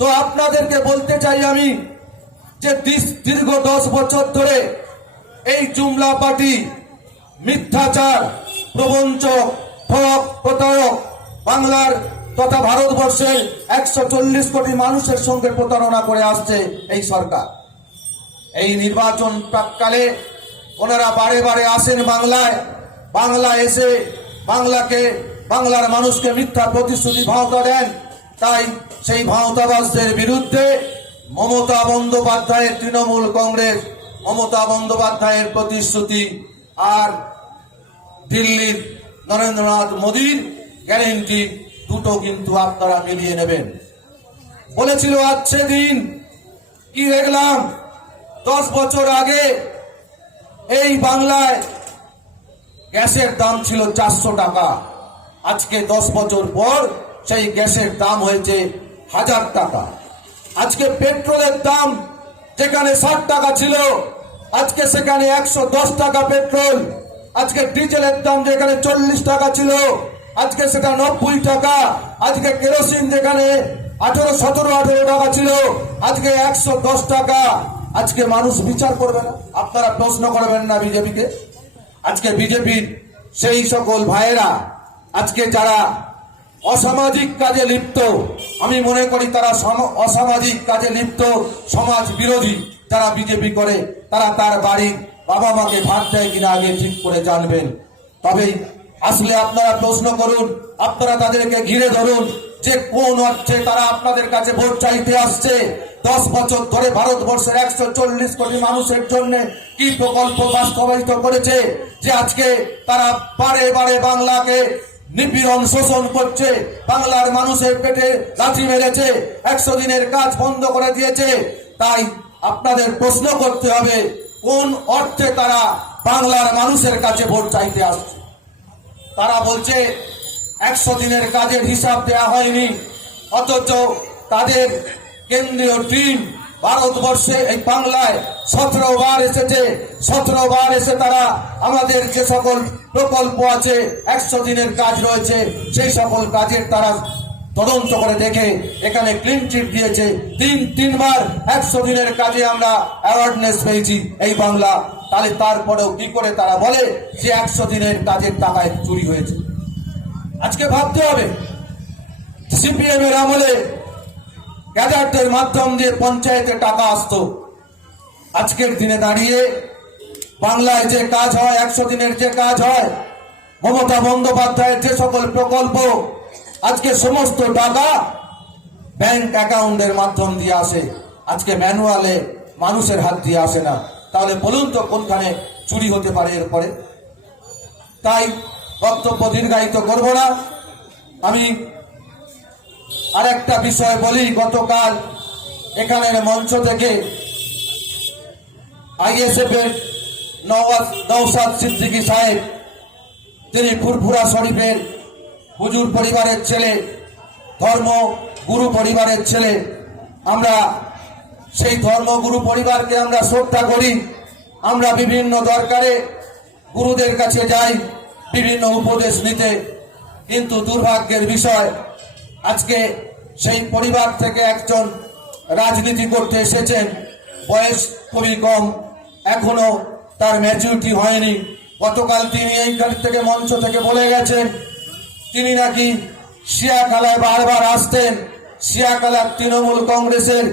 তো আপনাদেরকে বলতে চাই আমি যে দীর্ঘ 10 বছর ধরে এই জুমলা পার্টি মিথ্যাচার, প্রবঞ্চক, ঠক, প্রতারক বাংলার তথা ভারতবর্ষের 140 কোটি মানুষের সঙ্গে প্রতারণা করে আসছে এই সরকার। এই নির্বাচন প্রাককালে ওনারা বারে বারে আসেন বাংলা এসে বাংলার মানুষকে মিথ্যা প্রতিশ্রুতি ভাওতা দেন। তাই সেই ভাওতাবাজদের বিরুদ্ধে মমতা বন্দ্যোপাধ্যায়ের তৃণমূল কংগ্রেস, মমতা বন্দ্যোপাধ্যায়ের প্রতিশ্রুতি আর দিল্লির নরেন্দ্রনাথ মোদীর গ্যারেন্টি দুটো কিন্তু আপনারা মিলিয়ে নেবেন। বলেছিল আজকে দিন, কি দেখলাম? 10 বছর আগে এই বাংলায় গ্যাসের দাম ছিল 400 টাকা। আজকে 10 বছর পর সেই গ্যাসের দাম হয়েছে 1000 টাকা। আজকে পেট্রোলের দাম যেখানে 60 টাকা ছিল, আজকে সেখানে 110 টাকা পেট্রোল। আজকে ডিজেলের দাম যেখানে 40 টাকা ছিল, আজকে সেটা 90 টাকা। আজকে কেরোসিন যেখানে 17 টাকা ছিল, আজকে 110 টাকা। আজকে মানুষ বিচার করবে না? আপনারা প্রশ্ন করবেন না বিজেপিকে? আজকে বিজেপির সেই সকল ভাইয়েরা আজকে যারা অসামাজিক কাজে লিপ্ত, আমি মনে করি তারা অসামাজিক কাজে লিপ্ত, সমাজ বিরোধী যারা বিজেপি করে, তারা তার বাড়ির বাবা মাকে ভাত দেয় কিনা আগে ঠিক করে জানবেন। তবেই আসলে আপনারা প্রশ্ন করুন, আপনারা তাদেরকে ঘিরে ধরুন যে কোন অর্থে তারা আপনাদের কাছে ভোট চাইতে আসছে। 10 বছর ধরে ভারতবর্ষের 140 কোটি মানুষের জন্য কি প্রকল্প বাস্তবায়িত করেছে যে আজকে তারা বারে বারে বাংলাকে নিপীড়ন শোষণ করছে, বাংলার মানুষের পেটে লাথি মেরেছে, 100 দিনের কাজ বন্ধ করে দিয়েছে। তাই আপনাদের প্রশ্ন করতে হবে কোন অর্থে তারা বাংলার মানুষের কাছে ভোট চাইতে আসছে। তারা বলছে 100 দিনের কাজের হিসাব দেওয়া হয়নি, অথচ তাদের কেন্দ্রীয় টিম ভারতবর্ষে এই বাংলায় 17 বার এসেছে। 17 বার এসে তারা আমাদের যে সকল প্রকল্প আছে, 100 দিনের কাজ রয়েছে, সেই সকল কাজের তারা তদন্ত করে দেখে এখানে ক্লিন চিট দিয়েছে। তিনবার 100 দিনের কাজে আমরা অ্যাওয়ার্ডনেস পেয়েছি এই বাংলা। তাহলে তারপরেও কি করে তারা বলে যে 100 দিনের কাজের টাকায় চুরি হয়েছে? আজকে ভাবতে হবে, সিপিএম এর আমলে গ্যাজারদের মাধ্যম দিয়ে পঞ্চায়েতে টাকা আসতো। আজকের দিনে দাঁড়িয়ে বাংলায় যে কাজ হয়, 100 দিনের যে কাজ হয়, মমতা বন্দ্যোপাধ্যায়ের যে সকল প্রকল্প, আজকে সমস্ত টাকা ব্যাংক অ্যাকাউন্টের মাধ্যম দিয়ে আসে। আজকে ম্যানুয়ালে মানুষের হাত দিয়ে আসে না। তাহলে বলুন তো কোনখানে চুরি হতে পারে এরপরে? তাই বক্তব্য দীর্ঘায়িত করব না। আমি আরেকটা বিষয় বলি, গতকাল এখানের মঞ্চ থেকে আইএসএফ এর নওশাদ সিদ্দিকী সাহেব, তিনি ফুরফুরা শরীফের হুজুর পরিবারের ছেলে, ধর্মগুরু পরিবারের ছেলে। আমরা সেই ধর্মগুরু পরিবারকে আমরা শ্রদ্ধা করি। আমরা বিভিন্ন দরকারে গুরুদের কাছে যাই বিভিন্ন উপদেশ নিতে, কিন্তু দুর্ভাগ্যের বিষয় আজকে সেই পরিবার থেকে একজন রাজনীতি করতে এসেছেন। বয়স খুবই কম, এখনো তার ম্যাচুরিটি হয়নি। গতকাল তিনি এইখান থেকে মঞ্চ থেকে বলে গেছেন তিনি নাকি শিয়াখালায় বারবার আসতেন। শিয়াখালার তৃণমূল কংগ্রেসের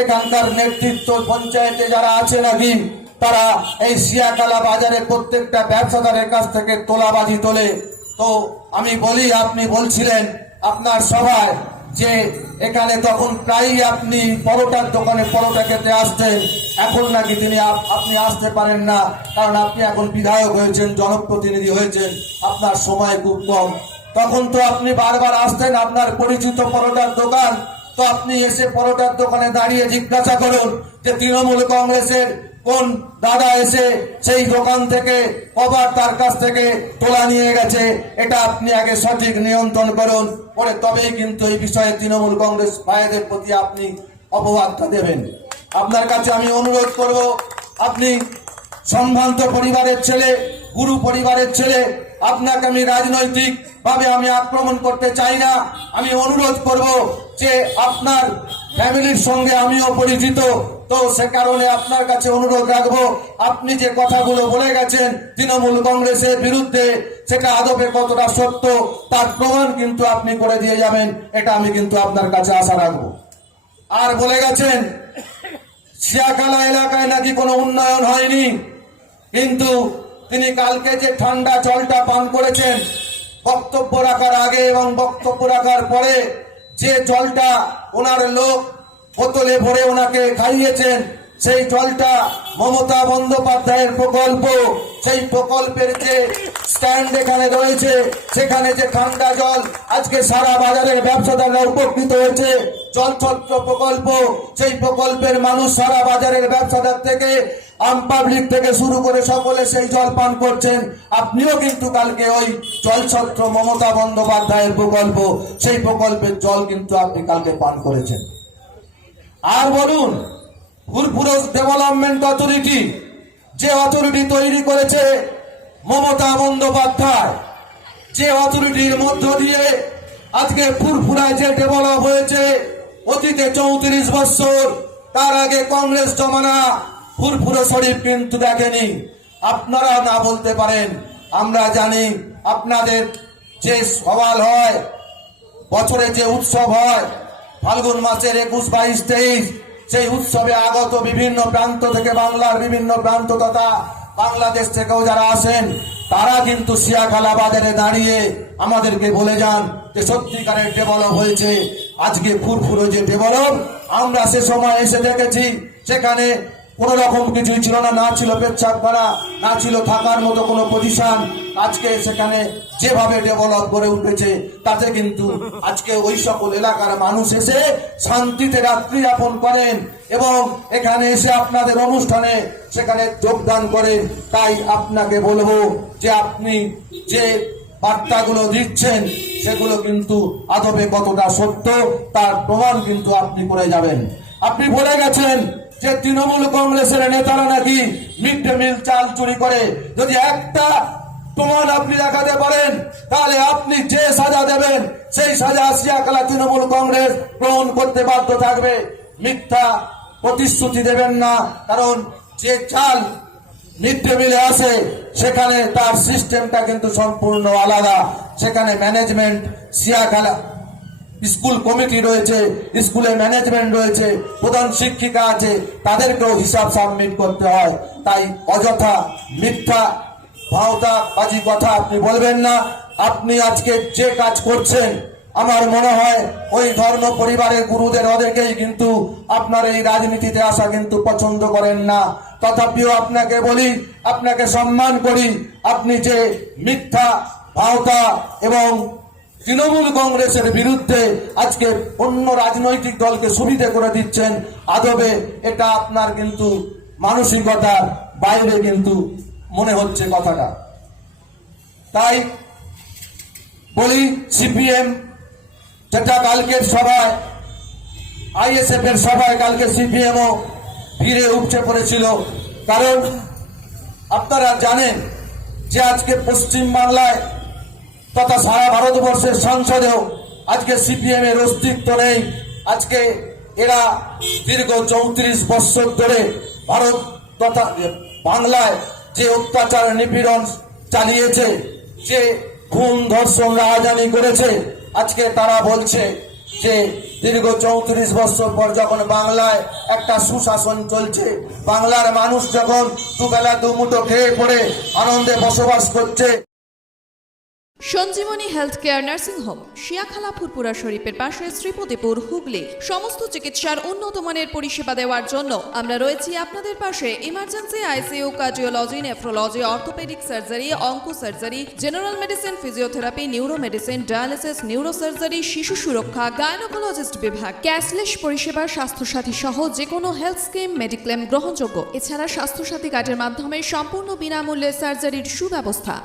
এখানকার নেতৃত্ব পঞ্চায়েতে যারা আছে নাকি তারা এই শিয়াখালা বাজারে প্রত্যেকটা ব্যবসাদারের কাছ থেকে তোলাবাজি তোলে। তো আমি বলি, আপনি বলছিলেন আপনার সভায় যে এখানে তখন প্রায়ই আপনি পরোটার দোকানে পরোটা খেতে আসতেন, এখন নাকি আপনি আসতে পারেন না, কারণ আপনি এখন বিধায়ক হয়েছেন, জনপ্রতিনিধি হয়েছেন, আপনার সময় খুব কম। তখন তো আপনি বারবার আসতেন, আপনার পরিচিত পরোটার দোকান। তো আপনি এসে পরোটার দোকানে দাঁড়িয়ে জিজ্ঞাসা করুন যে তৃণমূল কংগ্রেসের কোন দাদা এসে সেই দোকান থেকে কবার তার কাছ থেকে তোলা নিয়ে গেছে। এটা আপনি আগে সঠিক নিয়ন্ত্রণ করুন, পরে তবেই কিন্তু এই বিষয়ে তৃণমূল কংগ্রেস ভাইদের প্রতি আপনি অপবাদটা দেবেন। আপনার কাছে আমি অনুরোধ করব, আপনি সম্ভ্রান্ত পরিবারের ছেলে, গুরু পরিবারের ছেলে, আপনাকে আমি রাজনৈতিক ভাবে আমি আক্রমণ করতে চাই না। আমি অনুরোধ করব যে আপনার ফ্যামিলির সঙ্গে আমিও পরিচিত, তো সে কারণে আপনার কাছে অনুরোধ রাখবো, আপনি যে কথাগুলো বলে গেছেন তৃণমূল কংগ্রেসের বিরুদ্ধে, সেটা আদপে কতটা সত্য তার প্রমাণ কিন্তু আপনি করে দিয়ে যাবেন, এটা আমি কিন্তু আপনার কাছে আশা রাখবো। আর বলে গেছেন শিয়াখালা এলাকায় নাকি কোনো উন্নয়ন হয়নি, কিন্তু তিনি কালকে যে ঠান্ডা জলটা পান করেছেন বক্তব্য রাখার আগে এবং বক্তব্য রাখার পরে, যে জলটা ওনার লোক বোতলে ভরে ওনাকে খাইয়েছেন, সেই জলটা মমতা বন্দ্যোপাধ্যায়ের প্রকল্প, সেই প্রকল্পের যে স্ট্যান্ড এখানে রয়েছে, সেখানে যে ঠান্ডা জল আজকে সারা বাজারের ব্যবসাদাররা উপকৃত হয়েছে। জলছত্র প্রকল্প, সেই প্রকল্পের মানুষ সারা বাজারের ব্যবসাদার থেকে আম পাবলিক থেকে শুরু করে সকলে সেই জল পান করছেন। আপনিও কিন্তু কালকে ওই জলছত্র মমতা বন্দ্যোপাধ্যায়ের প্রকল্প, সেই প্রকল্পের জল কিন্তু আপনি কালকে পান করেছেন। আর বলুন, ফুরফুরা ডেভেলপমেন্ট অথরিটি, যে অথরিটি তৈরি করেছে মমতা বন্দ্যোপাধ্যায়, যে অথরিটির মধ্য দিয়ে আজকে ফুরফুরায় যে ডেভেলপ হয়েছে, অতীতে 34 বছর, তার আগে কংগ্রেস জমানা ফুরফুরা শরীফ কিন্তু দেখেনি। আপনারা না বলতে পারেন, আমরা জানি আপনাদের যে সওয়াল হয়, বছরে যে উৎসব হয় ফাল্গুন মাসের 21, 22, 23, সেই উৎসবে আগত বিভিন্ন প্রান্ত থেকে, বাংলার বিভিন্ন প্রান্ত তথা বাংলাদেশ থেকেও যারা আসেন, তারা কিন্তু শিয়াখালা বাজারে দাঁড়িয়ে আমাদেরকে বলে যান যে সত্যিকারের ডেভেলপ হয়েছে। আজকে ফুরফুরে যে ডেভেলপ, আমরা সে সময় এসে দেখেছি সেখানে কোন রকম কিছুই ছিল না, না ছিল পেচ্ছাপখানা, না ছিল থাকার মতো কোনো পজিশন। আজকে সেখানে যেভাবে ডেভেলপ করে উঠেছে, তাতে কিন্তু আজকে ওই সকল এলাকার মানুষ এসে শান্তিতে রাত্রি যাপন করেন এবং এখানে এসে আপনাদের অনুষ্ঠানে সেখানে যোগদান করেন। তাই আপনাকে বলবো যে আপনি যে বার্তাগুলো দিচ্ছেন সেগুলো কিন্তু আদবে কতটা সত্য তার প্রমাণ কিন্তু আপনি করে যাবেন। আপনি বলে গেছেন যে তৃণমূল কংগ্রেসের নেতারা নাকি মিড ডে মিল চাল চুরি করে। যদি একটা প্রমাণ আপনি দেখাতে পারেন, তাহলে আপনি যে সাজা দেবেন সেই সাজা শিয়াখালা তৃণমূল কংগ্রেস গ্রহণ করতে বাধ্য থাকবে। মিথ্যা প্রতিশ্রুতি দেবেন না, কারণ যে চাল মিড ডে মিলে আসে সেখানে তার সিস্টেমটা কিন্তু সম্পূর্ণ আলাদা। সেখানে ম্যানেজমেন্ট, শিয়াখালা স্কুল কমিটি রয়েছে, স্কুলের ম্যানেজমেন্ট রয়েছে, প্রধান শিক্ষিকা আছে, তাদেরকেও হিসাব সাবমিট করতে হয়। তাই অযথা মিথ্যা ভাওতাবাজি কথা আপনি বলবেন না। আপনি আজকে যে কাজ করছেন, আমার মনে হয় ওই ধর্ম পরিবারের গুরুদের অনেকেই কিন্তু আপনার এই রাজনীতিতে আসা কিন্তু পছন্দ করেন না। তথাপিও আপনাকে বলি, আপনাকে সম্মান করি, আপনি যে মিথ্যা ভাওতা এবং তৃণমূল কংগ্রেসের বিরুদ্ধে আজকে অন্য রাজনৈতিক দলকে সুবিধা করে দিচ্ছেন, আদবে এটা আপনার কিন্তু মানসিকতার বাইরে কিন্তু মনে হচ্ছে কথাটা। তাই বলি, সিপিএম যেটা কালকের সভায়, আইএসএফ এর সভায় কালকে সিপিএমও ভিড়ে উপচে পড়েছিল, কারণ আপনারা জানেন যে আজকে পশ্চিম বাংলায় তথা সারা ভারতবর্ষের সংসদেও আজকে সিপিএম এর অস্তিত্ব নেই। আজকে এরা দীর্ঘ 34 বছর ধরে ভারত তথা বাংলায় যে অত্যাচার নিপীড়ন চালিয়েছে, যে খুন ধর্ষণ রাহাজানি করেছে, আজকে তারা বলছে যে দীর্ঘ 34 বছর পর যখন বাংলায় একটা সুশাসন চলছে, বাংলার মানুষ যখন দুবেলা দুমুঠো খেয়ে পড়ে আনন্দে বসবাস করছে। Sanjeevani health care nursing home, Shiakhala Furfura শরীফের পাশে, শ্রীপতিপুর, হুগলি। সমস্ত চিকিৎসার উন্নত মানের পরিষেবা দেওয়ার জন্য আমরা রয়েছি আপনাদের পাশে। Emergency, ICU, cardiology, nephrology, orthopaedic surgery, onco surgery, general medicine, physiotherapy, neuro medicine, dialysis, neuro surgery, শিশু সুরক্ষা, গাইনোকোলজিস্ট বিভাগ, ক্যাশলেস পরিষেবা, স্বাস্থ্যসাথী সহ যে কোনো হেলথ স্কিম, মেডিক্লেম গ্রহণযোগ্য। এছাড়া স্বাস্থ্যসাথী কার্ডের মাধ্যমে সম্পূর্ণ বিনামূল্যে সার্জারির সুব্যবস্থা।